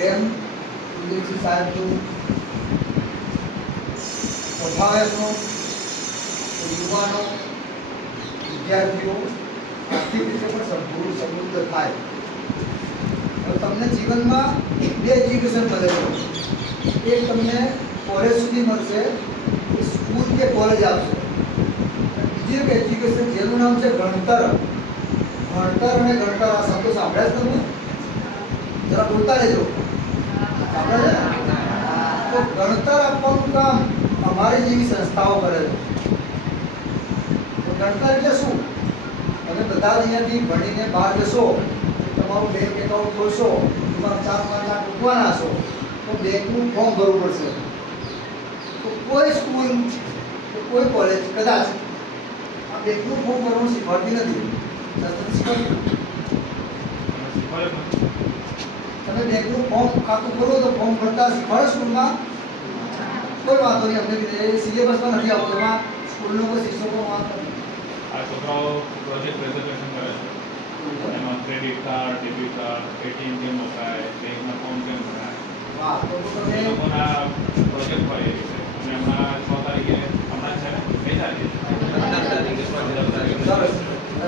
પ્રેમ કુલદીપસિંહ સાહેબનું સ્વભાવનો યુવાનો વિદ્યાર્થીઓ આર્થિક રીતે પણ સમૃદ્ધ થાય. હવે તમને જીવનમાં બે એજ્યુકેશન મળે છે. એક તમને કોલેજ સુધી મળશે, સ્કૂલ કે કોલેજ આવશે. બીજું એક એજ્યુકેશન જેનું નામ છે ભણતર. ભણતર અને ગણતર આ શબ્દો સાંભળ્યા જ તમે? જરા બોલતા રહેજો. સાંભળે છે? તો ગણતર આપવાનું કામ અમારી જેવી સંસ્થાઓ કરે છે. તો ગણતર એટલે શું? તમે બધા અહીંયાથી ભણીને બહાર જશો, તમારું બેંક એકાઉન્ટ ખોલશો, એમાં 4-5 લાખ મૂકવાના છો, તો બેંકનું ફોર્મ ભરવું પડશે. તો કોઈ સ્કૂલ કે કોઈ કોલેજ કદાચ આ બેંકનું ફોર્મ ભરવાનું શીખવાડતી નથી. તમે બેંકનું ફોર્મ ખાતું ખોલો તો ફોર્મ ભરતા શીખવાડો સ્કૂલમાં? કોઈ વાંધો નહીં, અમને સિલેબસમાં નથી આવતું. એમાં સ્કૂલનો કોઈ શિક્ષકો વાંધો નથી. આ છોકરાઓ પ્રોજેક્ટ પ્રેઝન્ટેશન કરે છે, એમાં credit card, debit card, ATM કેમ વપરાય, બેંકના ફોર્મ કેમ ભરાય, વાહ, તો તમે એ લોકોના પ્રોજેક્ટ હોય એ રીતે. અને હમણાં 6 તારીખે હમણાં છે ને કઈ તારીખે? 15 તારીખે સરસ.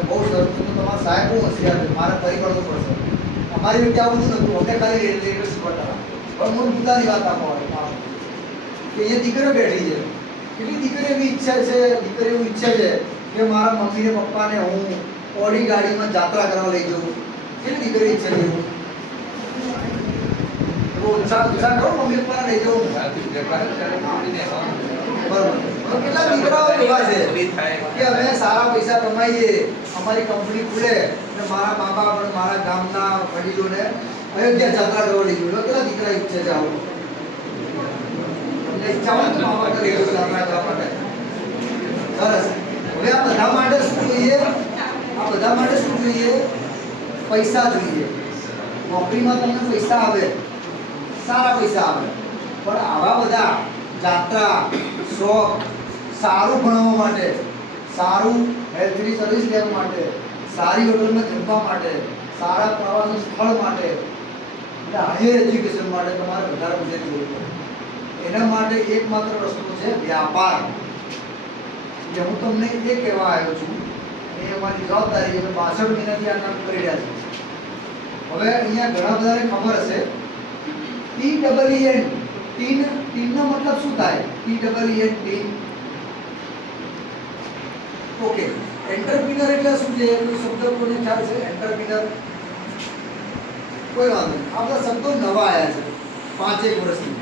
બહુ સરસ. તો તમારા સાહેબ બહુ હોશિયાર છે, મારે પરિબળવું પડશે. અમારી રીતે આવું નતું, અમને ખાલી રેલવે શીખવાડતા. પણ હું મુદ્દાની વાત આપો કે એ દીકરીઓ બેઠી છે. કેટલી દીકરીઓ એવી ઈચ્છા છે, દીકરીઓ એવી ઈચ્છા છે કે મારા મમ્મી ને પપ્પાને હું ઓડી ગાડીમાં યાત્રા કરવા લઈ જાઉં. કેટલી દીકરીઓ ઈચ્છા છે? ઉત્સાહ કરો, મમ્મી પપ્પાને લઈ જાઉં. બરોબર. કેટલા દીકરાઓ એવા છે કે અમે સારા પૈસા કમાઈએ, અમારી કંપની ખુલે અને મારા મા બાપ અને મારા ગામના વડીલોને અયોધ્યા યાત્રા કરવા લઈ જાઉં. કેટલા દીકરા ઈચ્છે છે આવું? ઈચ્છા હોય તો મા બાપ લઈ જાઉં યાત્રા કરવા માટે. સરસ. હવે આ બધા માટે શું જોઈએ? આ બધા માટે શું જોઈએ? પૈસા જોઈએ. નોકરીમાં તમને પૈસા આવે, સારા પૈસા આવે, પણ આવા બધા યાત્રા, શોખ, સારું ભણવા માટે, સારું હેલ્થની સર્વિસ લેવા માટે, સારી હોટલમાં જમવા માટે, સારા પ્રવાસન સ્થળ માટે, એટલે હાયર એજ્યુકેશન માટે તમારે વધારે પૈસા જોવું પડે. એના માટે એકમાત્ર રસ્તો છે વ્યાપાર. એટલે હું તમને એ કહેવા આવ્યો છું, એ અમારી જવાબદારી છે. 62 મહિનાથી આ કામ કરી રહ્યા છે. હવે અહીંયા ઘણા બધાને ખબર હશે TEEN. ટીનનો મતલબ શું થાય? TEEN tin. ઓકે. એન્ટરપ્રિનર એટલે શું છે? એ શબ્દ કોને ખ્યાલ છે? એન્ટરપ્રિનર કોઈ વાંધો નહીં. આ બધા શબ્દો નવા આવ્યા છે 5-1 વર્ષથી.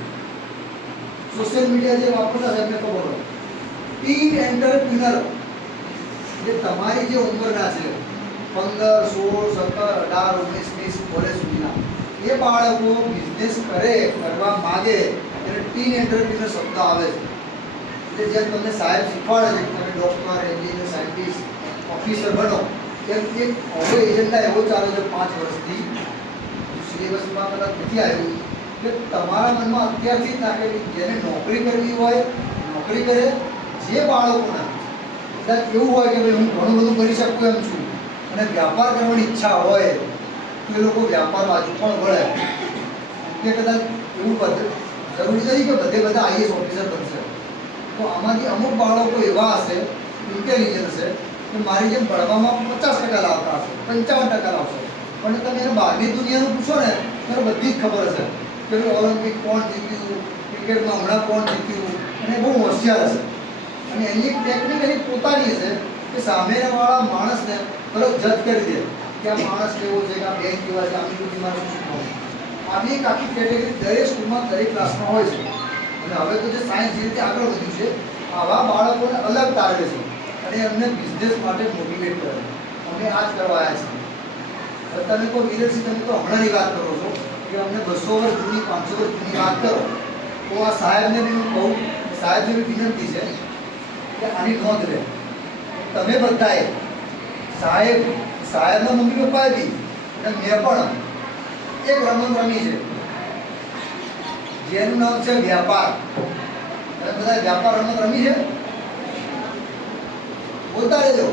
સોશિયલ મીડિયા જે વાપરતા છે એમને ખબર હોય. ટીન એન્ટરપ્રિનર જે તમારી જે ઉંમરના છે 15, 16, 17, 18, 19, 20 કોલેજ સુધીના એ બાળકો બિઝનેસ કરવા માગે એટલે ટીન એન્ટરપ્રિનર શબ્દ આવે છે. એટલે જેમ તમને સાહેબ શીખવાડે છે કે તમે ડૉક્ટર, એન્જિનિયર, સાયન્ટિસ્ટ, ઓફિસર બનો, એમ એક હવે એજન્ડા એવો ચાલે છે 5 વર્ષથી, સિલેબસમાં કદાચ નથી આવ્યું કે તમારા મનમાં અત્યારથી જ નાખેલી જેને નોકરી કરવી હોય નોકરી કરે. જે બાળકોને કદાચ એવું હોય કે ભાઈ હું ઘણું બધું કરી શકું એમ છું અને વ્યાપાર કરવાની ઈચ્છા હોય તો એ લોકો વ્યાપાર બાજુ પણ વળે. કે કદાચ એવું જરૂરી નથી કે બધા IAS ઓફિસર બનશે. તો આમાંથી અમુક બાળકો એવા હશે, ઇન્ટેલિજન્ટ છે કે મારી જેમ ભણવામાં 50% લાવતા હશે, 55% લાવશે, પણ તમે એને બહારની દુનિયાનું પૂછો ને ત્યારે બધી જ ખબર હશે કે ઓલિમ્પિક કોણ જીત્યું, ક્રિકેટમાં હમણાં કોણ જીત્યું, અને બહુ હોશિયાર હશે. અને એની ટેકનિક એની પોતાની હશે કે સામેવાળા માણસને તરત જજ કરી દે કે આ માણસ કેવો છે, કે આ બેંક કેવા છે, આની બધી મારે શીખવાનું. આવી એક આખી કેટેગરી દરેક સ્કૂલમાં દરેક ક્લાસમાં હોય છે. અને હવે તો જે સાયન્સ જે રીતે આગળ વધ્યું છે, આવા બાળકોને અલગ તારવે છે અને એમને બિઝનેસ માટે મોટિવેટ કરે છે. અમે આ જ કરવા આવ્યા છીએ. હવે તમે કોઈ વિદેશી, તમે તો હમણાંની વાત કરો છો કે અમને 200 વર્ષ જૂની, 500 વર્ષ જૂની વાત કરો, તો આ સાહેબને બી હું કહું, સાહેબને બી વિનંતી છે કે આની નોંધ લે. તમે બધાએ સાહેબના મમ્મી પપ્પાએ બી અને મેં પણ એક રમત રમી છે જેનું નામ છે વ્યાપાર. તમે બધા વ્યાપાર રમત રમી છે? બોલતા રહેજો.